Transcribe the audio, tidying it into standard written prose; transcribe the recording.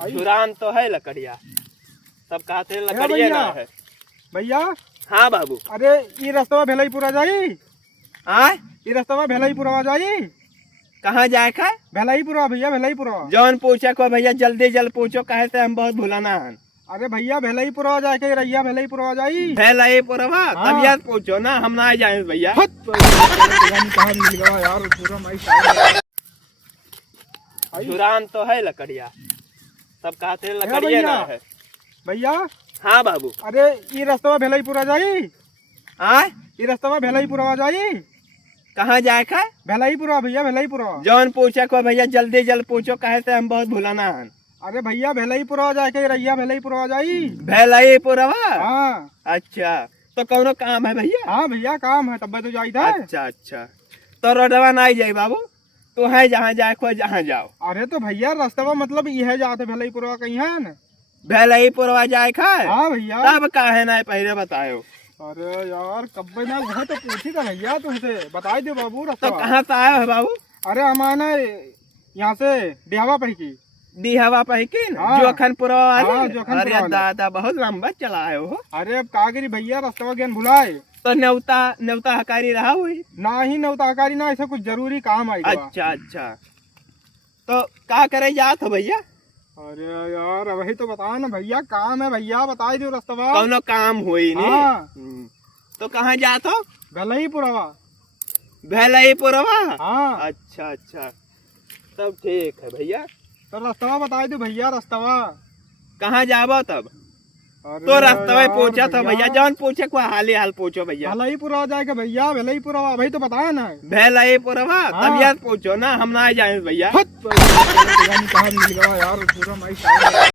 जुरान तो है लकड़िया, सब कहते लकड़िया ना है भैया। हाँ बाबू। अरे ये रास्ता भेलाईपुरा जाई। हाँ ये रास्ता भेलाईपुरा जाई। कहाँ जाए का? भेलाईपुरा भैया, भेलाईपुरा। जौन पूछे को भैया जल्दी जल्द पूछो, कहे से हम बहुत भुलाना है। अरे भैया भेलाईपुरा जाके रैया भेलाईपुरा जाई। भेलाईपुरवा हाँ। तबियत पूछो ना, हम ना जाए भैया। कहाँ मिल गया यार पूरा माइक। जुरान तो है लकड़िया, सब कहते लकड़िया ना है भैया। हाँ बाबू। अरे ये रास्ता भेलाईपुरा जाई। हाँ ये रास्ता भेलाईपुरा जाई। कहाँ जाए का? भेलाईपुरा भैया, भेलाईपुरा। जौन पूछे को भैया जल्दी जल्द पूछो, कहे से हम बहुत भुलाना है। अरे भैया भेलाईपुरा जाके रैया भेलाईपुरा जाई। भेलाईपुरवा। हाँ अच्छा, तो कौनो काम है भैया? हाँ भैया काम है, तब तो जाई था। अच्छा अच्छा, तो रोडवा ना जाए बाबू, तो है जहाँ जाए को जहाँ जाओ। अरे तो भैया रास्ता मतलब यह जाते भेलाईपुरा कहीं है न। भेलाईपुरवा जाए का? हाँ भैया। तब काहे ना पहले बतायो। अरे यार कब ना वह तो पूछी था भैया तुमसे, बता दो बाबू रास्ता। तो कहाँ से आयो है बाबू? अरे हम आना यहाँ से डेहवा पर की। दी हवा पहकी हाँ। जोखनपुरा हाँ, वाले। जोखनपुरा अरे वाले। दादा बहुत लंबा चला है वो। अरे अब का करी भैया रास्ता ज्ञान भुलाए। तो न्योता न्योता हकारी रहा हुई। ना ही नवताकारी ना ऐसा कुछ जरूरी काम आई। अच्छा अच्छा, तो क्या करे जात हो भैया? अरे यार वही तो बता ना भैया, काम है भैया, बता दो रास्ता। कौनो काम हुई नहीं। हाँ। तो कहाँ जात हो? भेलाईपुरवा। भेलाईपुरवा। हाँ अच्छा अच्छा, तब ठीक है भैया। तो रास्ता बता दो भैया रास्ता। कहाँ जाबो तब? अरे तो रास्ता यार पूछा था भैया, जौन पूछे को हाल ही हाल पूछो भैया। भेलाईपुरा जाएगा भैया, भेलाईपुरा वही तो बताया ना। भेलाईपुरवा हाँ। तबियत पूछो ना, हम ना जाए भैया। कहाँ मिल गया यार पूरा माइक।